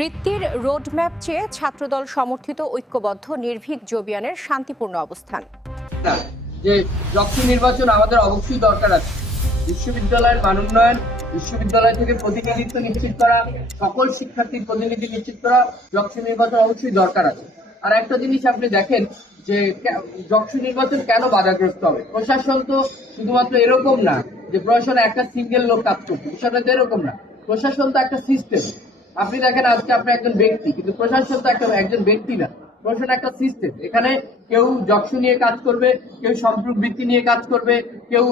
বৃত্তির রোডম্যাপ চেয়ে ছাত্রদল সমর্থিত ঐক্যবদ্ধ, নির্ভীক জবিয়ানের শান্তিপূর্ণ অবস্থান। যে যখন নির্বাচন আমাদের অবশ্যই দরকার আছে। বিশ্ববিদ্যালয়ের মান উন্নয়ন বিশ্ববিদ্যালয় থেকে প্রতিনিধিত্ব নিশ্চিত করা, সকল শিক্ষার্থীর প্রতিনিধি নিশ্চিত করা, যক্ষী নির্বাচন অবশ্যই দরকার আছে। আর একটা জিনিস আপনি দেখেন যে যক্ষী নির্বাচন কেন বাধাগ্রস্ত হবে? প্রশাসন তো শুধুমাত্র এরকম না যে প্রশাসন একটা সিঙ্গেল লোক কাজ করছে তো এরকম না। প্রশাসন তো একটা সিস্টেম আপনি দেখেন আজকে আপনি একজন ব্যক্তি, কিন্তু প্রশাসন তো একজন ব্যক্তি না। প্রশাসন একটা সিস্টেম এখানে কেউ যক্ষু নিয়ে কাজ করবে, কেউ সম্পর্ক বৃত্তি নিয়ে কাজ করবে, কেউ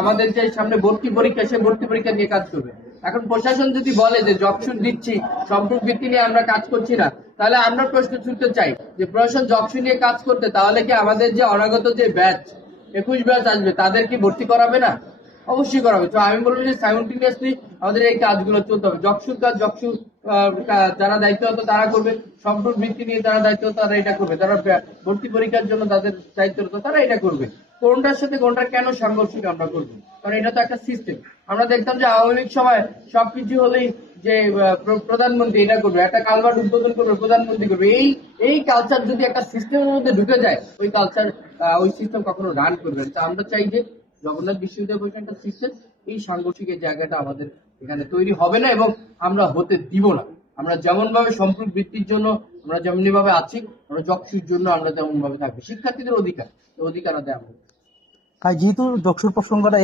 আমাদের যে সামনে ভর্তি পরীক্ষা, সে ভর্তি পরীক্ষা নিয়ে কাজ করবে। এখন প্রশাসন যদি বলে যে যক্ষু দিচ্ছি সম্পর্ক বৃত্তি নিয়ে আমরা কাজ করছি না, তাহলে আমরা প্রশ্ন ছুটতে চাই যে প্রশাসন যক্ষু নিয়ে কাজ করতে তাহলে কি আমাদের যে অনাগত যে ব্যাচ, একুশ ব্যাচ আসবে, তাদের কি ভর্তি করাবে না? অবশ্যই করা হবে। তো আমি বলব যে সাইমultaneously আমাদের এই কাজগুলো চলতে হবে। যক্ষুর কাজ যক্ষু যারা দায়িত্বরত তারা করবে। সম্পূর্ণ বৃত্তি নিয়ে যারা দায়িত্ব তারা এটা করবে। বে- ভর্তি পরীক্ষার জন্য তাদের দায়িত্বরত তারা এটা করবে। কোনটার সাথে কোনটা কেন সাংঘর্ষিক আমরা করব? কারণ এটা তো একটা সিস্টেম আমরা দেখতাম যে আওয়ামী লীগ সময় সবকিছু হলেই যে প্রধানমন্ত্রী এটা করবে, একটা কালভার্ট উদ্বোধন করবে, প্রধানমন্ত্রী করবে। এই এই কালচার যদি একটা সিস্টেমের মধ্যে ঢুকে যায়, ওই কালচার ওই সিস্টেম কখনো রান করবে না। আমরা চাই যে জগন্নাথ বিশ্ববিদ্যালয় পরীক্ষা সিস্টেম এই সাংগঠনিক জায়গাটা আমাদের এখানে তৈরি হবে না এবং আমরা হতে দিব না। আমরা যেমন ভাবে সম্পর্ক বৃত্তির জন্য আমরা যেমন ভাবে আছি, আমরা যক্ষুর জন্য আমরা তেমন ভাবে থাকব। শিক্ষার্থীদের অধিকার অধিকার আদায় আর যেহেতু দক্ষিণ প্রসঙ্গটা